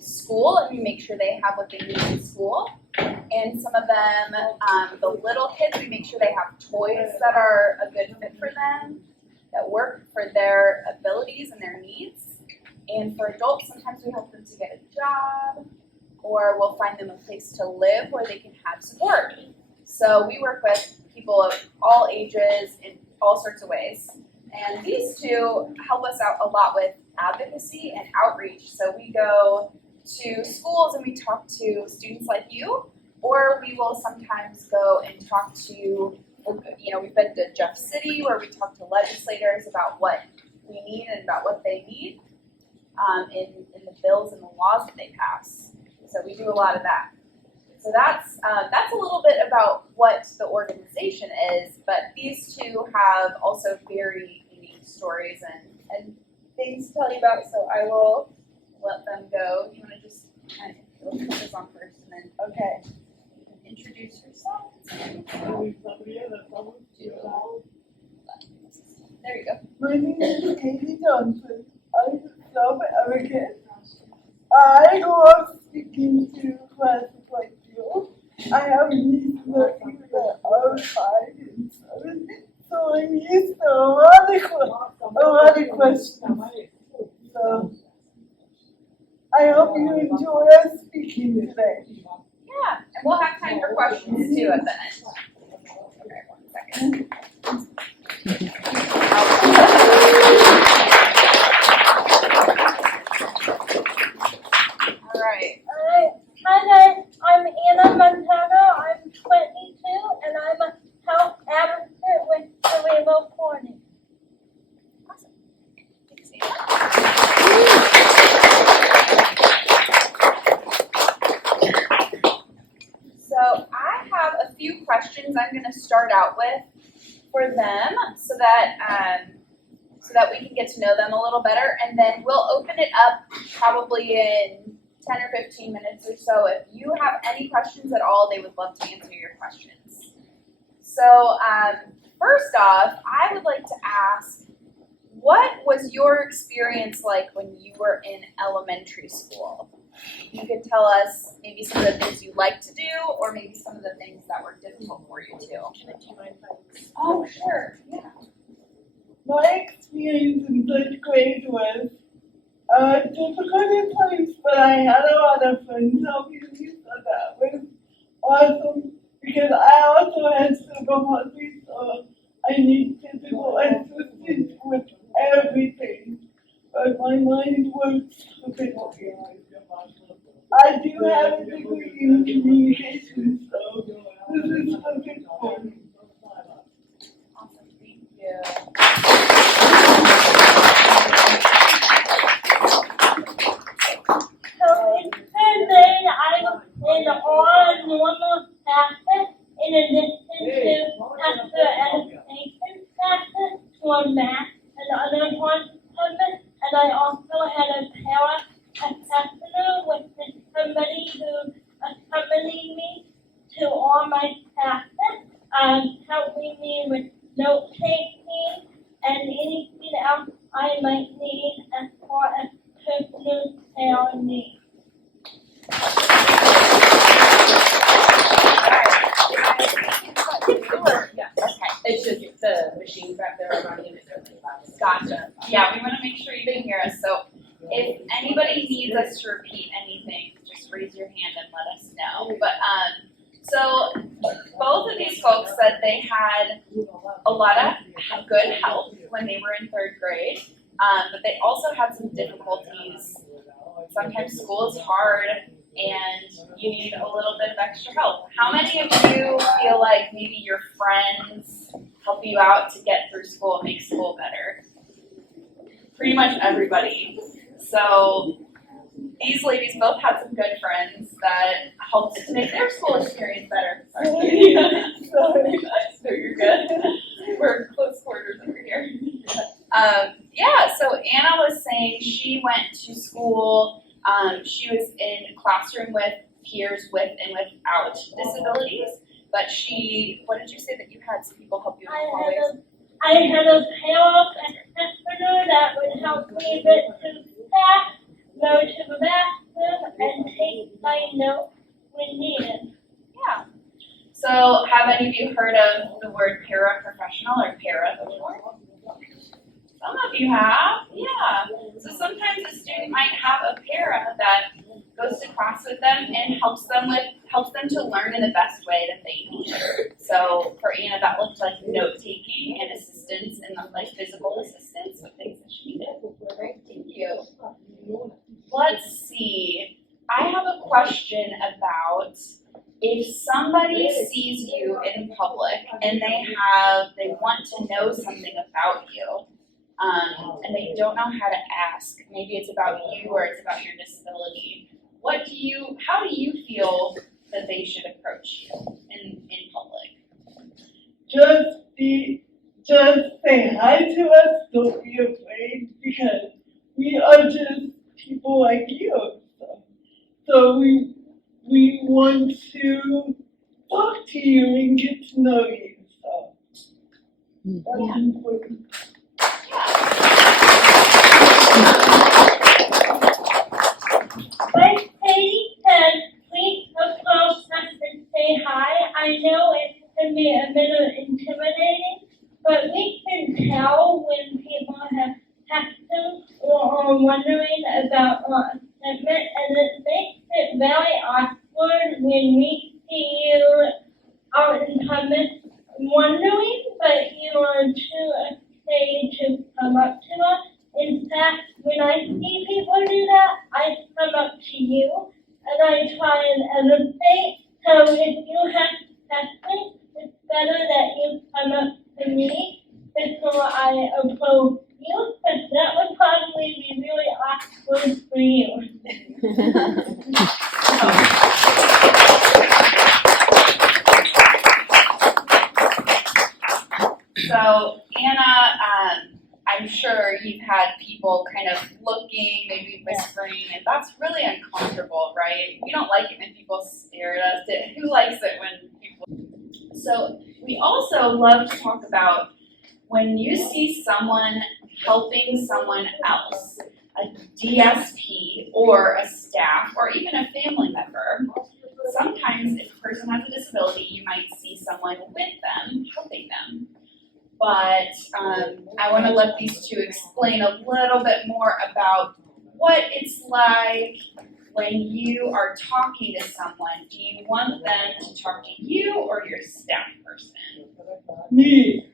school, and we make sure they have what they need in school. And some of them, the little kids, we make sure they have toys that are a good fit for them, that work for their abilities and their needs. And for adults, sometimes we help them to get a job, or we'll find them a place to live where they can have support. So we work with people of all ages in all sorts of ways. And these two help us out a lot with advocacy and outreach. So we go to schools and we talk to students like you, or we will sometimes go and talk to, we've been to Jeff City where we talk to legislators about what we need and about what they need in the bills and the laws that they pass. So we do a lot of that. So that's a little bit about what the organization is, but these two have also very unique stories and things to tell you about, so I will let them go. You want to just kind of put this on first and then, okay, you can introduce yourself. There you go. My name is Katie Johnson. I'm South American. I grew up speaking to classes like you. I have nieces that are 5 and 7, so I'm used to a lot of questions. So I hope you enjoy us speaking today. Yeah, and we'll have time for questions too at the end. Okay, 1 second. All right. Hi guys, I'm Anna Montano. I'm 22 and I'm a health advocate with cerebral palsy. Awesome. Thanks, So I have a few questions I'm going to start out with for them so that we can get to know them a little better, and then we'll open it up probably in 10 or 15 minutes or so. If you have any questions at all, they would love to answer your questions. So first off, I would like to ask, what was your experience like when you were in elementary school? You could tell us maybe some of the things you like to do, or maybe some of the things that were difficult for you too. Oh, sure, yeah. My experience in 3rd grade was difficult at times, but I had a lot of fun helping me, so that was awesome because I also had cerebral palsy, so I need physical assistance with everything, but my mind works perfectly. I do have a degree in communication, so this is perfect for me. Awesome, thank you. So in 3rd grade, I was in all normal classes in addition to extra education classes for math and other hard subjects, and I also had a para-practitioner, which is somebody who accompanied me to all my classes, helping me with note taking and anything else I might need as far as personal care needs. Yeah, okay. It's just the machines back there are running and it's really loud. Gotcha. Yeah, we want to make sure you can hear us. So if anybody needs us to repeat anything, just raise your hand and let us know. But so both of these folks said they had a lot of good help when they were in 3rd grade, but they also had some difficulties. Sometimes school is hard and you need a little bit of extra help. How many of you feel like maybe your friends help you out to get through school and make school better? Pretty much everybody. So these ladies both had some good friends that helped to make their school experience better. Sorry. No, you're good. We're close quarters over here. So Anna was saying she went to school. She was in a classroom with peers with and without disabilities. But what did you say that you had some people help you in the hallways? I had a para-practitioner that would help me get to class, go to the bathroom, and take my notes when needed. Yeah. So have any of you heard of the word paraprofessional or para before? Some of you have, yeah. So sometimes a student might have a para that goes to class with them and helps them to learn in the best way that they need. So for Anna, that looked like note taking and assistance and like physical assistance with things that she needed. Great, thank you. Let's see. I have a question about if somebody sees you in public and they want to know something about you, and they don't know how to ask. Maybe it's about you or it's about your disability. How do you feel that they should approach you in public? Just say hi to us, don't be afraid, because we are just people like you. So we want to talk to you and get to know you. So that's important. Like Katie said, please approach us and say hi. I know it can be a bit intimidating, but we can tell when people have questions or are wondering about our equipment, and it makes it very awkward when we see you out in public wondering, but you are too afraid to come up to us. In fact, when I see people do that, I come up to you and I try and educate. So if you have questions, it's better that you come up to me before I approach you, because that would probably be really awkward for you. So Anna, I'm sure you've had people kind of looking, maybe whispering, and that's really uncomfortable, right? We don't like it when people stare at us. Who likes it when people? So we also love to talk about when you see someone helping someone else, a DSP or a staff or even a family member. Sometimes if a person has a disability, you might see someone with them, helping them. But I want to let these two explain a little bit more about what it's like when you are talking to someone. Do you want them to talk to you or your staff person? Me,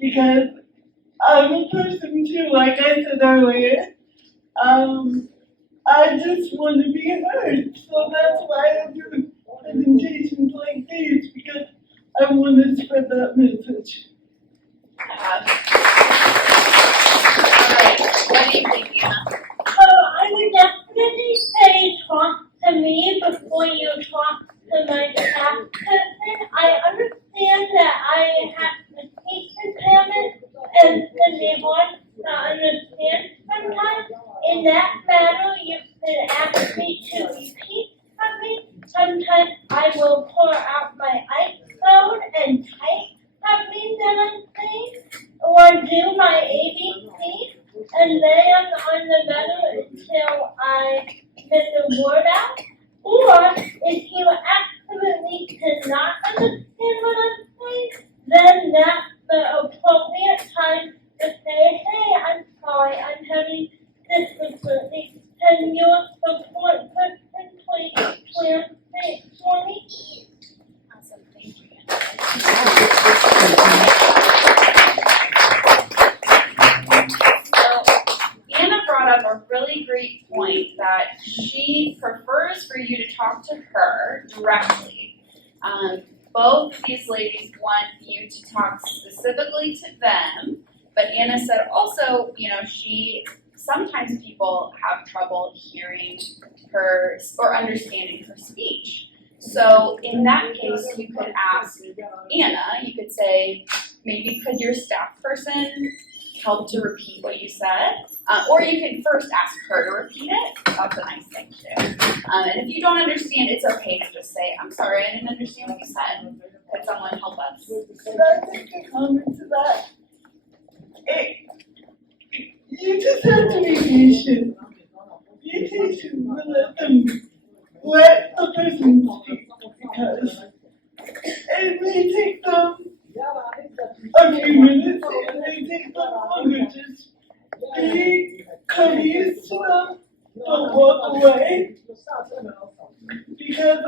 because I'm a person too, like I said earlier. I just want to be heard, so that's why I do presentations like these, because I want to spread that message. All right, what do you think, Anna? So I would definitely say talk to me before you talk to my staff person. I understand that I have a speech impairment and they want to understand sometimes. In that matter, you could ask me to repeat something. Sometimes I will pull out my iPhone and type something that I'm saying, or do my ABC and lay on the metal until I get the word out. Or if you absolutely cannot understand what I'm saying, then that's the appropriate time to say, hey, I'm sorry, I'm having difficulty. Can your support person please translate for me? Awesome, thank you, So Anna brought up a really great point that she prefers for you to talk to her directly. Both of these ladies want you to talk specifically to them, but Anna said also, sometimes people have trouble hearing her or understanding her speech. So in that case, you could ask Anna, you could say, maybe could your staff person help to repeat what you said? Or you could first ask her to repeat it. That's a nice thing to do. And if you don't understand, it's okay to just say, I'm sorry, I didn't understand what you said. Could someone help us? Can I make a comment to that? You just have to be patient. hesitation to let them let the person speak because it may take them a few minutes, it may take them longer, just be courteous to them, don't walk away, because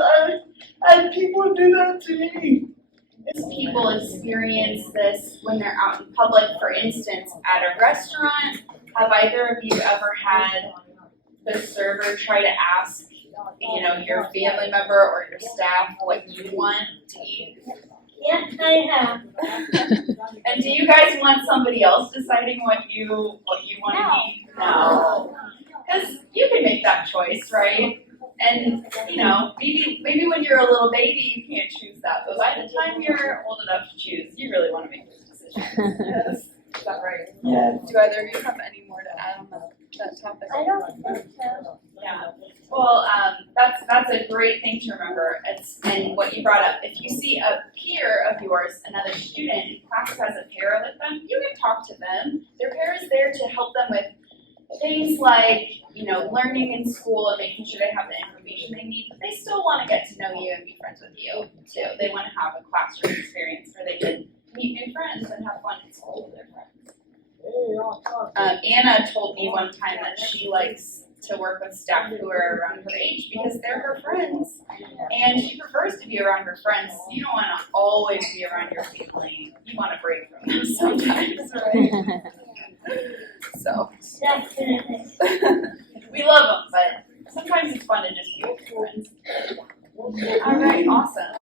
I've people do that to me. People experience this when they're out in public. For instance, at a restaurant, have either of you ever had the server try to ask, your family member or your staff what you want to eat? Yes, I have. And do you guys want somebody else deciding what you want to eat? No. Because you can make that choice, right? And maybe when you're a little baby you can't choose that, but by the time you're old enough to choose, you really want to make this decision. Yes. Is that right? Yeah. Do either of you have any more to add on that topic? I don't think so. Yeah. Well, that's a great thing to remember. And what you brought up, if you see a peer of yours, another student in class who has a pair with them, you can talk to them. Their pair is there to help them with things like, learning in school and making sure they have the information they need, but they still want to get to know you and be friends with you too. They want to have a classroom experience where they can meet new friends and have fun in school with their friends. Anna told me one time that she likes to work with staff who are around her age because they're her friends, and she prefers to be around her friends. You don't want to always be around your family. You want a break from them sometimes, right? So Definitely. we love them, but sometimes it's fun to just be with your friends. All right, awesome.